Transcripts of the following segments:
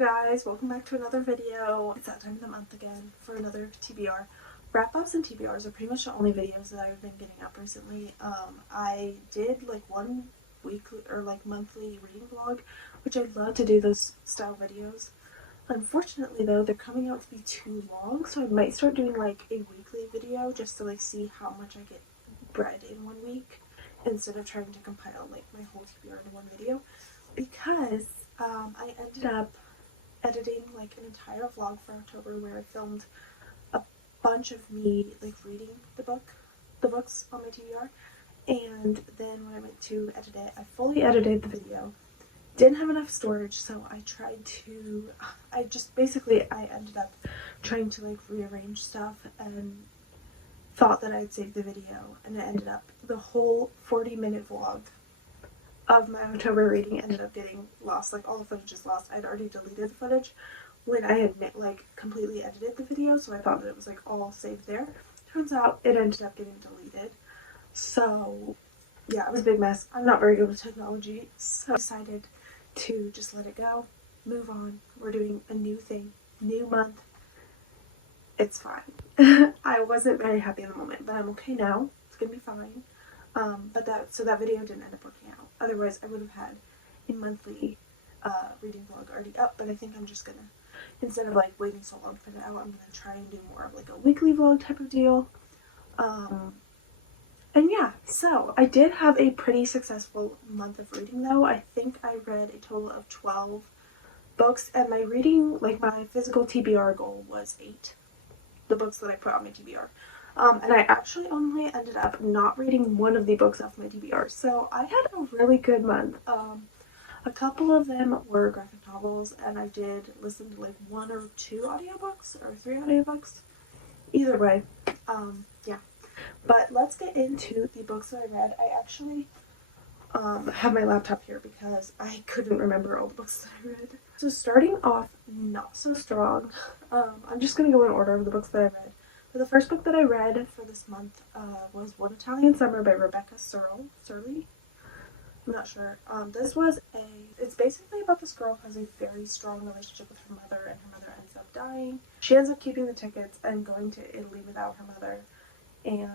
guys, welcome back to another video. It's that time of the month again for another TBR. Wrap-ups and TBRs are pretty much the only videos that I've been getting up recently. I did like one weekly or like monthly reading vlog, which I love to do those style videos. Unfortunately though, they're coming out to be too long, so I might start doing like a weekly video just to like see how much I get read in 1 week instead of trying to compile like my whole TBR into one video, because I ended up editing like an entire vlog for October where I filmed a bunch of me like reading the books on my TBR, and then when I went to edit it, I fully edited the video. Didn't have enough storage, so I ended up trying to like rearrange stuff and thought that I'd save the video, and it ended up the whole 40-minute vlog of my October reading ended up getting lost. Like all the footage is lost. I'd already deleted the footage when I had like completely edited the video, so I thought that it was like all saved there. Turns out it ended up getting deleted. So yeah, it was a big mess. I'm not very good with technology, so I decided to just let it go, move on. We're doing a new thing, new month. It's fine. I wasn't very happy in the moment, but I'm okay now. It's gonna be fine. So that video didn't end up working out. Otherwise, I would have had a monthly reading vlog already up, but I think I'm just gonna, instead of like waiting so long to put it out, I'm gonna try and do more of like a weekly vlog type of deal. And yeah, so I did have a pretty successful month of reading though. I think I read a total of 12 books, and my reading, like my physical TBR goal was 8. The books that I put on my TBR. And I actually only ended up not reading one of the books off my TBR, so I had a really good month. A couple of them were graphic novels, and I did listen to like 1 or 2 audiobooks, or 3 audiobooks. Either way, yeah. But let's get into the books that I read. I actually have my laptop here because I couldn't remember all the books that I read. So starting off not so strong, I'm just going to go in order of the books that I read. But the first book that I read for this month was One Italian Summer by Rebecca Surley. I'm not sure. It's basically about this girl who has a very strong relationship with her mother, and her mother ends up dying. She ends up keeping the tickets and going to Italy without her mother, and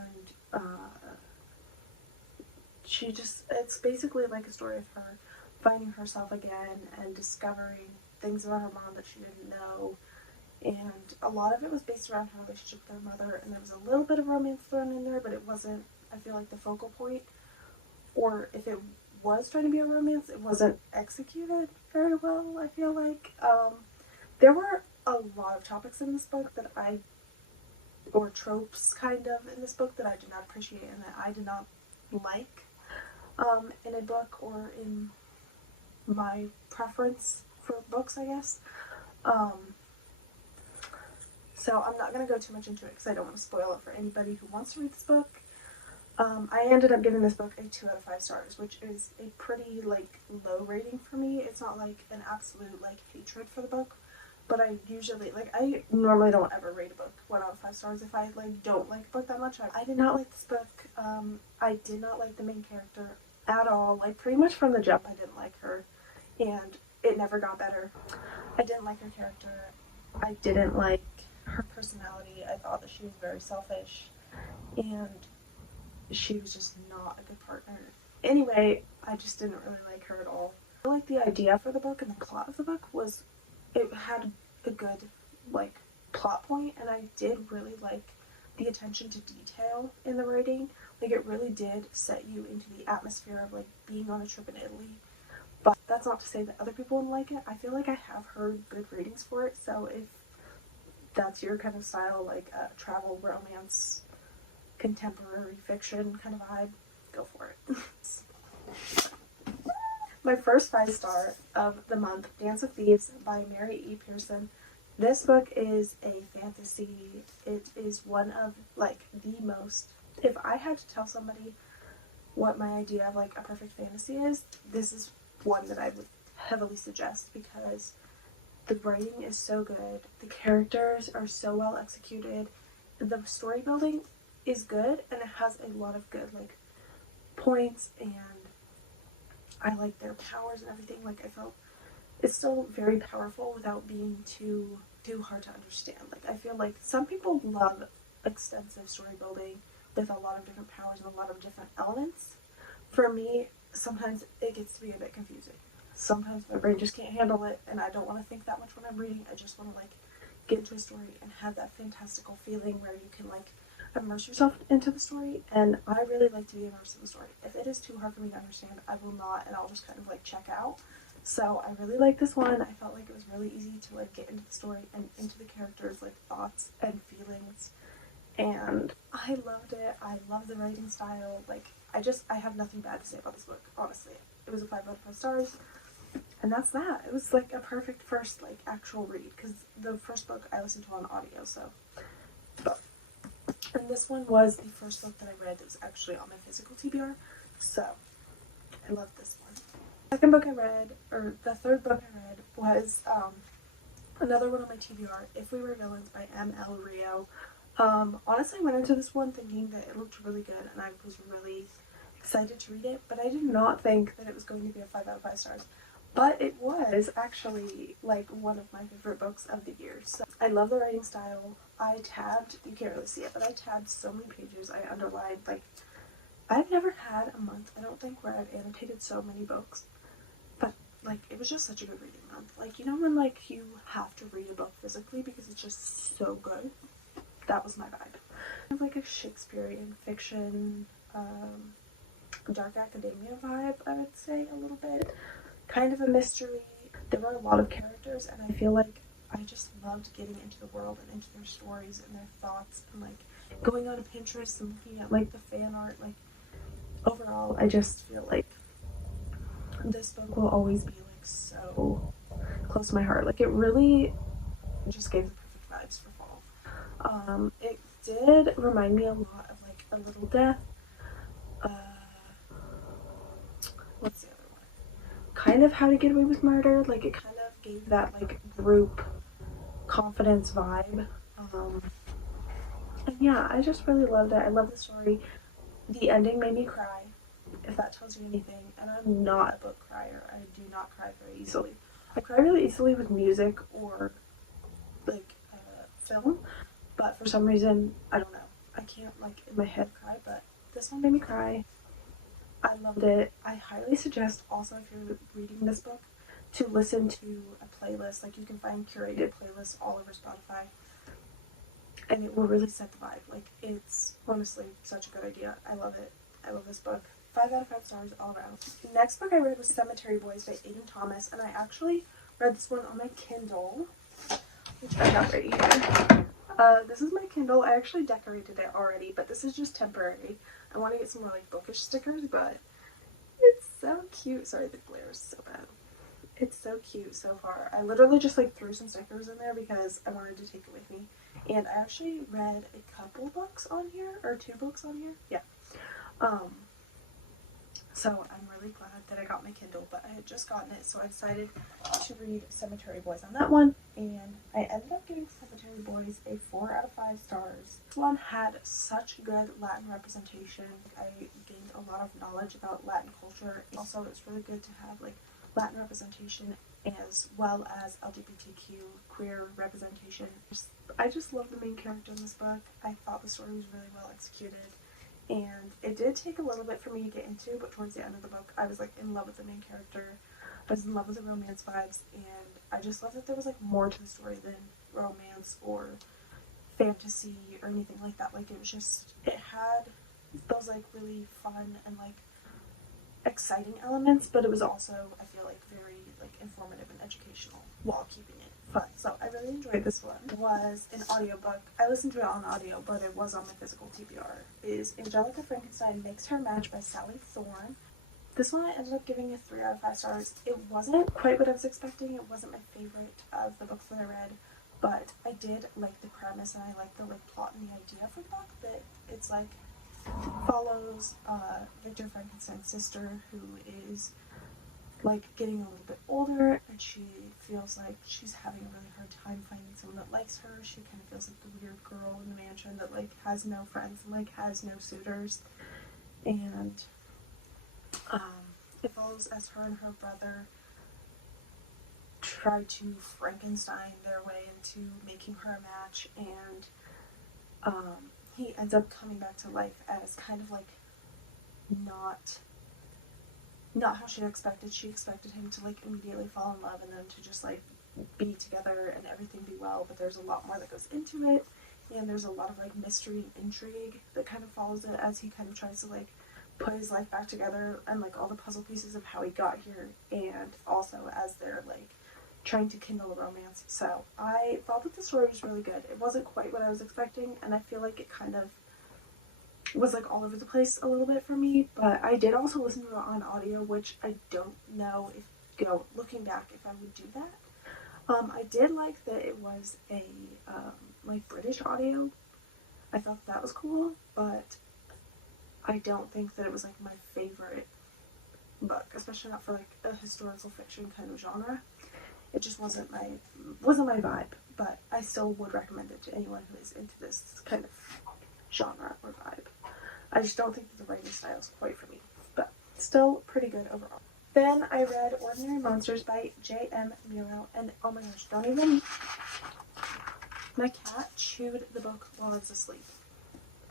it's basically like a story of her finding herself again and discovering things about her mom that she didn't know. And a lot of it was based around her relationship with her mother, and there was a little bit of romance thrown in there, but it wasn't, I feel like, the focal point. Or if it was trying to be a romance, it wasn't executed very well, I feel like. There were a lot of topics in this book or tropes kind of in this book that I did not appreciate and that I did not like in a book, or in my preference for books, I guess. So I'm not going to go too much into it because I don't want to spoil it for anybody who wants to read this book. I ended up giving this book a 2 out of 5 stars, which is a pretty like low rating for me. It's not like an absolute like hatred for the book, but I normally don't ever rate a book 1 out of 5 stars if I like don't like a book that much. I did not like this book. I did not like the main character at all. Like pretty much from the jump, I didn't like her, and it never got better. I didn't like her character. I didn't like her personality. I thought that she was very selfish, and she was just not a good partner. Anyway, I just didn't really like her at all. I like the idea for the book, and the plot of the book it had a good like plot point, and I did really like the attention to detail in the writing. Like it really did set you into the atmosphere of like being on a trip in Italy. But that's not to say that other people wouldn't like it. I feel like I have heard good ratings for it, so if that's your kind of style, like a travel, romance, contemporary fiction kind of vibe, go for it. My first 5-star of the month, Dance of Thieves by Mary E. Pearson. This book is a fantasy. It is one of like the most, if I had to tell somebody what my idea of like a perfect fantasy is, this is one that I would heavily suggest, because the writing is so good, the characters are so well executed, the story building is good, and it has a lot of good like points, and I like their powers and everything. Like I felt it's still very powerful without being too hard to understand. Like, I feel like some people love extensive story building with a lot of different powers and a lot of different elements. For me, sometimes it gets to be a bit confusing. Sometimes my brain just can't handle it, and I don't want to think that much when I'm reading. I just want to like get into a story and have that fantastical feeling where you can like immerse yourself into the story. And I really like to be immersed in the story. If it is too hard for me to understand, I will not, and I'll just kind of like check out. So I really like this one. I felt like it was really easy to like get into the story and into the characters' like thoughts and feelings, and I loved it. I love the writing style. Like, I have nothing bad to say about this book, honestly. It was a 5 out of 5 stars, and that's that. It was like a perfect first like actual read, because the first book I listened to on audio, so. But, and this one was the first book that I read that was actually on my physical TBR, so I love this one. The second book I read, or the third book I read, was another one on my TBR, If We Were Villains by M.L. Rio. Honestly, I went into this one thinking that it looked really good, and I was really excited to read it, but I did not think that it was going to be a 5 out of 5 stars. But it was actually like one of my favorite books of the year. So I love the writing style. I tabbed, you can't really see it, but I tabbed so many pages. I underlined, like, I've never had a month, I don't think, where I've annotated so many books. But like, it was just such a good reading month. Like, you know when like you have to read a book physically because it's just so good? That was my vibe. Kind of like a Shakespearean fiction, dark academia vibe, I would say, a little bit. Kind of a mystery. There were a lot of characters, and I feel like I just loved getting into the world and into their stories and their thoughts, and like going on Pinterest and looking at like the fan art. Like, overall, I just feel like this book will always be like so close to my heart. Like, it really just gave the perfect vibes for fall. It did remind me a lot of like A Little Death. What's the other one? Kind of How to Get Away with Murder. Like, it kind of gave that like group confidence vibe. And yeah, I just really loved it. I love the story. The ending made me cry, if that tells you anything. And I'm not a book crier. I do not cry very easily. I cry really easily with music or like film, but for some reason, I don't know. I can't like in my head cry, but this one made me cry. I loved it. I highly suggest also, if you're reading this book, to listen to a playlist. Like, you can find curated playlists all over Spotify, and it will really set the vibe. Like, it's honestly such a good idea. I love it. I love this book. 5 out of 5 stars all around. The next book I read was Cemetery Boys by Aiden Thomas, and I actually read this one on my Kindle, which I got right here. This is my Kindle. I actually decorated it already, but this is just temporary. I want to get some more like bookish stickers, but it's so cute. Sorry, the glare is so bad. It's so cute so far. I literally just like threw some stickers in there because I wanted to take it with me. And I actually read a couple books on here, or 2 books on here. Yeah. So I'm really glad that I got my Kindle, but I had just gotten it, so I decided to read Cemetery Boys on that one, and I ended up giving Cemetery Boys a 4 out of 5 stars. This one had such good Latin representation. I gained a lot of knowledge about Latin culture. Also, it's really good to have like Latin representation as well as LGBTQ queer representation. I just love the main character in this book. I thought the story was really well executed. And it did take a little bit for me to get into, but towards the end of the book, I was like in love with the main character. I was in love with the romance vibes, and I just love that there was like more to the story than romance or fantasy or anything like that. Like, it was just, it had those like really fun and like exciting elements, but it was also, I feel like, very like informative and educational while keeping it fun. So I really enjoyed this one. It was an audiobook. I listened to it on audio, but it was on my physical TBR. It is Angelica Frankenstein Makes Her Match by Sally Thorne. This one I ended up giving a 3 out of 5 stars. It wasn't quite what I was expecting. It wasn't my favorite of the books that I read, but I did like the premise, and I like the like plot and the idea for the book, that it's like follows Victor Frankenstein's sister, who is like getting a little bit older, and she feels like she's having a really hard time finding someone that likes her. She kind of feels like the weird girl in the mansion that like has no friends and like has no suitors. And it follows as her and her brother try to Frankenstein their way into making her a match, and he ends up coming back to life as kind of like not how she expected. She expected him to like immediately fall in love and then to just like be together and everything be well, but there's a lot more that goes into it, and there's a lot of like mystery and intrigue that kind of follows it as he kind of tries to like put his life back together and like all the puzzle pieces of how he got here, and also as they're like trying to kindle a romance. So I thought that the story was really good. It wasn't quite what I was expecting, and I feel like it kind of was like all over the place a little bit for me, but I did also listen to it on audio, which I don't know if, looking back, if I would do that. I did like that it was a like British audio. I thought that was cool, but I don't think that it was like my favorite book, especially not for like a historical fiction kind of genre. It just wasn't my vibe, but I still would recommend it to anyone who is into this kind of genre or vibe. I just don't think that the writing style is quite for me, but still pretty good overall. Then I read Ordinary Monsters by J.M. Muro, and oh my gosh, don't even... My cat chewed the book while I was asleep,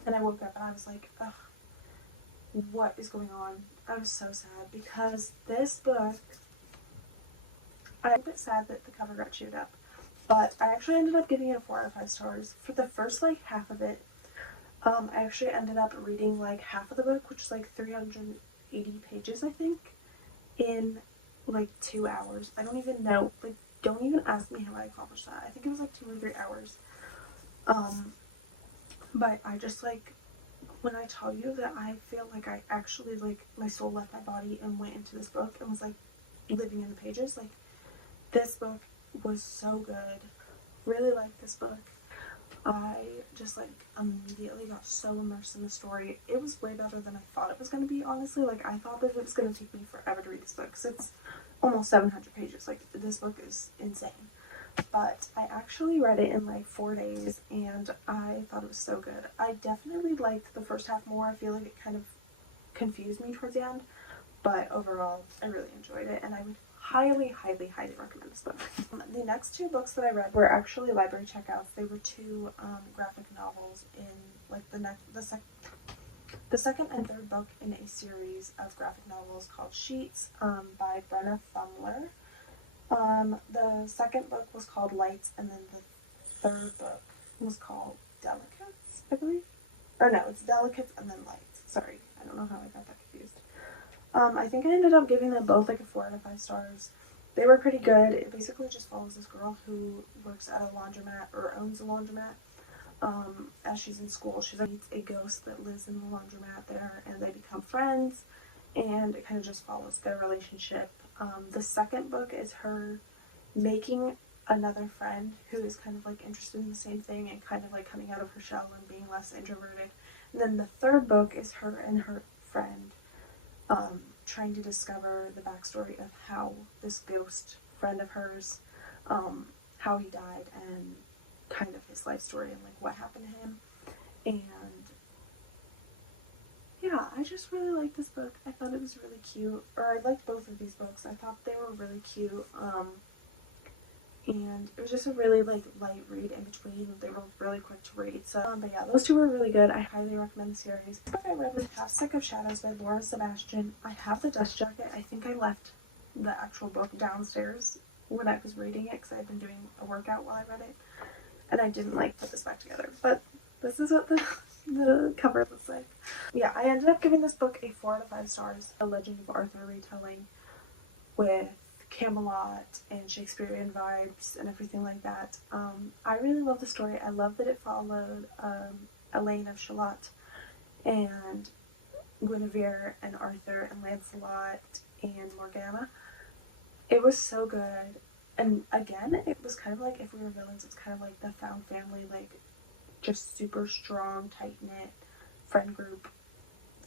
and I woke up and I was like, ugh, what is going on? I was so sad because this book... I'm a bit sad that the cover got chewed up, but I actually ended up giving it a 4 out of 5 stars. For the first like half of it, I actually ended up reading like half of the book, which is like 380 pages, I think, in like 2 hours. I don't even know, like, don't even ask me how I accomplished that. I think it was like 2 or 3 hours. But I just like, when I tell you that I feel like I actually like my soul left my body and went into this book and was like living in the pages, like this book was so good. Really liked this book. I just like immediately got so immersed in the story. It was way better than I thought it was going to be, honestly. Like, I thought that it was going to take me forever to read this book because it's almost 700 pages. Like, this book is insane. But I actually read it in like 4 days and I thought it was so good. I definitely liked the first half more. I feel like it kind of confused me towards the end, but overall I really enjoyed it and I would highly, highly, highly recommend this book. The next 2 books that I read were actually library checkouts. They were 2 graphic novels in like the second and third book in a series of graphic novels called Sheets by Brenna Thumler. The second book was called Lights, and then the third book was called Delicates, I believe. Or no, it's Delicates and then Lights. Sorry, I don't know how I got that confused. I think I ended up giving them both like a 4 out of 5 stars. They were pretty good. It basically just follows this girl who works at a laundromat, or owns a laundromat. As she's in school, she meets a ghost that lives in the laundromat there, and they become friends, and it kind of just follows their relationship. The second book is her making another friend who is kind of like interested in the same thing and kind of like coming out of her shell and being less introverted. And then the third book is her and her friend trying to discover the backstory of how this ghost friend of hers, how he died and kind of his life story and like what happened to him. And yeah, I just really liked this book. I thought it was really cute, or I liked both of these books. I thought they were really cute, and it was just a really like light read in between. They were really quick to read. So, but yeah, those 2 were really good. I highly recommend the series. The book I read was Half Sick of Shadows by Laura Sebastian. I have the dust jacket. I think I left the actual book downstairs when I was reading it because I had been doing a workout while I read it, and I didn't like put this back together. But this is what the cover looks like. Yeah, I ended up giving this book a 4 out of 5 stars. A Legend of Arthur retelling with Camelot and Shakespearean vibes and everything like that. I really love the story. I love that it followed Elaine of Shalott and Guinevere and Arthur and Lancelot and Morgana. It was so good. And again, it was kind of like If We Were Villains. It's kind of like the found family, like just super strong, tight-knit friend group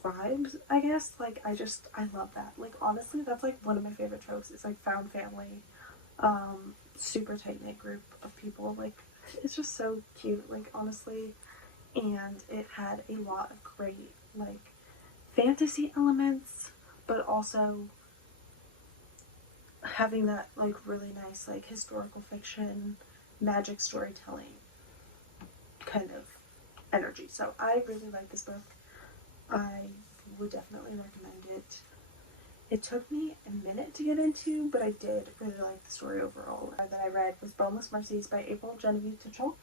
vibes, I guess. Like, I love that. Like, honestly, that's like one of my favorite tropes. It's like found family, super tight-knit group of people. Like, it's just so cute, like, honestly. And it had a lot of great like fantasy elements, but also having that like really nice like historical fiction, magic storytelling kind of energy. So I really like this book. I would definitely recommend it. It took me a minute to get into, but I did really like the story overall. That I read was Boneless Mercies by April Genevieve Tichol.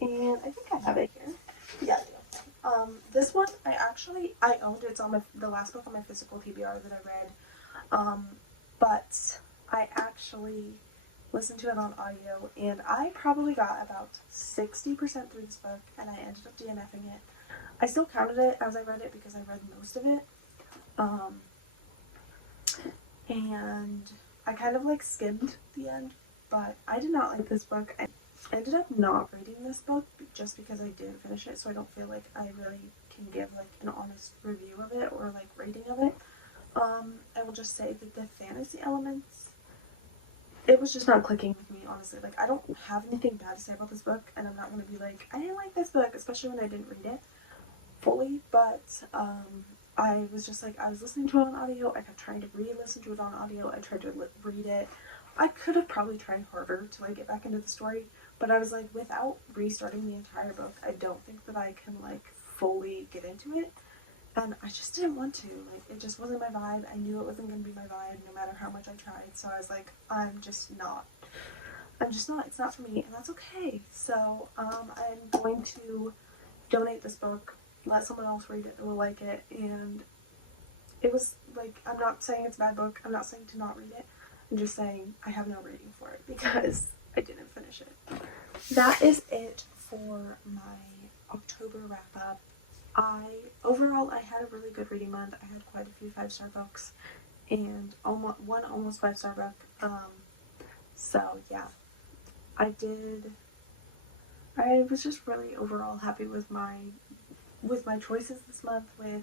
And I think I have it here. Yeah, I do. This one I owned. It's on the last book on my physical TBR that I read. But I actually listened to it on audio, and I probably got about 60% through this book, and I ended up DNFing it. I still counted it as I read it because I read most of it. And I kind of like skimmed the end, but I did not like this book. I ended up not reading this book just because I didn't finish it, so I don't feel like I really can give like an honest review of it or like rating of it. I will just say that the fantasy elements, it was just not clicking with me, honestly. Like, I don't have anything bad to say about this book, and I'm not going to be like, I didn't like this book, especially when I didn't read it fully, but I was just like, I was listening to it on audio, I kept trying to re-listen to it on audio, I tried to read it. I could have probably tried harder to like get back into the story, but I was like, without restarting the entire book, I don't think that I can like fully get into it, and I just didn't want to. Like, it just wasn't my vibe. I knew it wasn't going to be my vibe no matter how much I tried, so I was like, I'm just not, it's not for me, and that's okay. So I'm going to donate this book, let someone else read it that will like it. And it was like, I'm not saying it's a bad book, I'm not saying to not read it, I'm just saying I have no rating for it because I didn't finish it. That is it for my October wrap up. Overall I had a really good reading month. I had quite a few 5-star books and one almost 5-star book. So yeah, I was just really overall happy with my choices this month, with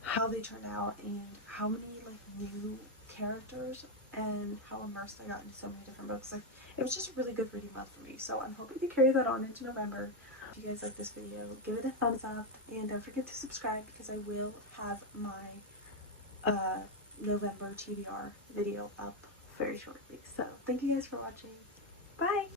how they turned out and how many like new characters and how immersed I got into so many different books. Like, it was just a really good reading month for me, so I'm hoping to carry that on into November. If you guys like this video, give it a thumbs up and don't forget to subscribe because I will have my November TBR video up very shortly. So thank you guys for watching. Bye!